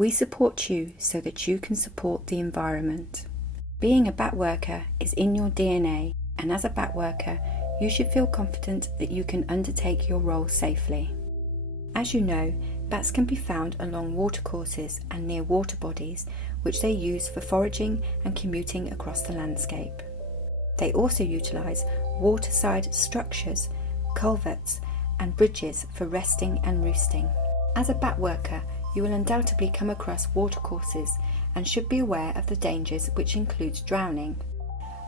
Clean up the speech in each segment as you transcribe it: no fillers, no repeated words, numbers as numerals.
We support you so that you can support the environment. Being a bat worker is in your DNA, and as a bat worker, you should feel confident that you can undertake your role safely. As you know, bats can be found along watercourses and near water bodies, which they use for foraging and commuting across the landscape. They also utilise waterside structures, culverts and bridges for resting and roosting. As a bat worker, you will undoubtedly come across watercourses and should be aware of the dangers, which includes drowning.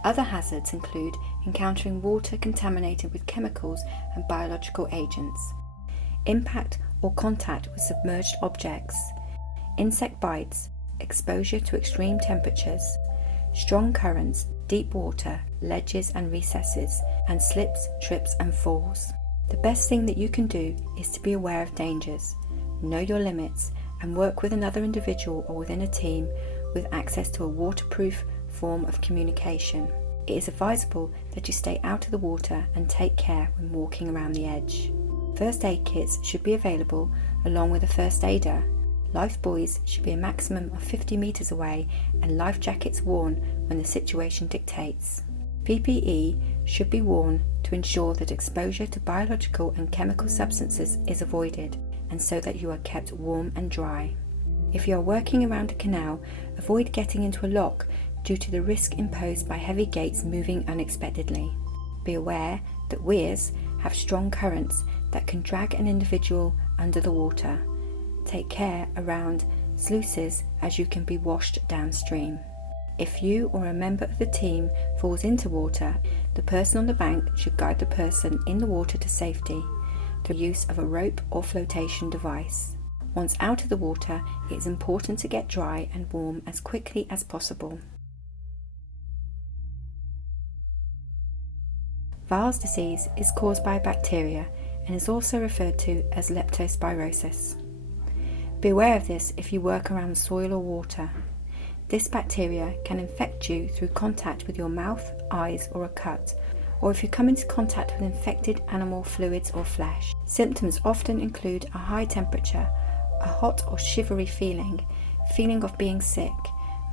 Other hazards include encountering water contaminated with chemicals and biological agents, impact or contact with submerged objects, insect bites, exposure to extreme temperatures, strong currents, deep water, ledges and recesses, and slips, trips and falls. The best thing that you can do is to be aware of dangers, know your limits, and work with another individual or within a team with access to a waterproof form of communication. It is advisable that you stay out of the water and take care when walking around the edge. First aid kits should be available along with a first aider. Life buoys should be a maximum of 50 metres away and life jackets worn when the situation dictates. PPE should be worn to ensure that exposure to biological and chemical substances is avoided, and so that you are kept warm and dry. If you are working around a canal, avoid getting into a lock due to the risk imposed by heavy gates moving unexpectedly. Be aware that weirs have strong currents that can drag an individual under the water. Take care around sluices, as you can be washed downstream. If you or a member of the team falls into water, the person on the bank should guide the person in the water to safety through use of a rope or flotation device. Once out of the water, it is important to get dry and warm as quickly as possible. Weil's disease is caused by a bacteria and is also referred to as leptospirosis. Be aware of this if you work around soil or water. This bacteria can infect you through contact with your mouth, eyes or a cut, or if you come into contact with infected animal fluids or flesh. Symptoms often include a high temperature, a hot or shivery feeling of being sick,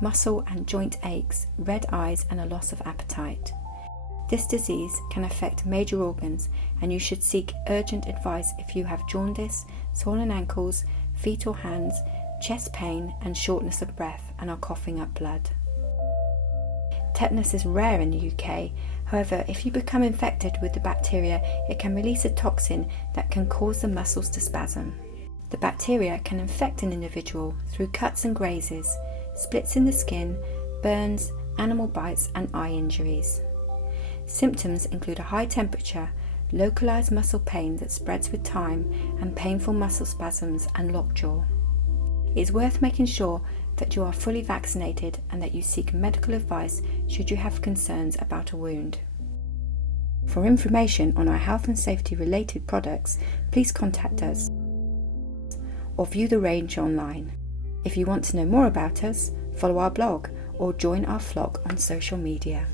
muscle and joint aches, red eyes and a loss of appetite. This disease can affect major organs, and you should seek urgent advice if you have jaundice, swollen ankles, feet or hands, chest pain and shortness of breath, and are coughing up blood. Tetanus is rare in the UK, however, if you become infected with the bacteria, it can release a toxin that can cause the muscles to spasm. The bacteria can infect an individual through cuts and grazes, splits in the skin, burns, animal bites and eye injuries. Symptoms include a high temperature, localized muscle pain that spreads with time, and painful muscle spasms and lockjaw. It is worth making sure that you are fully vaccinated and that you seek medical advice should you have concerns about a wound. For information on our health and safety related products, please contact us or view the range online. If you want to know more about us, follow our blog or join our flock on social media.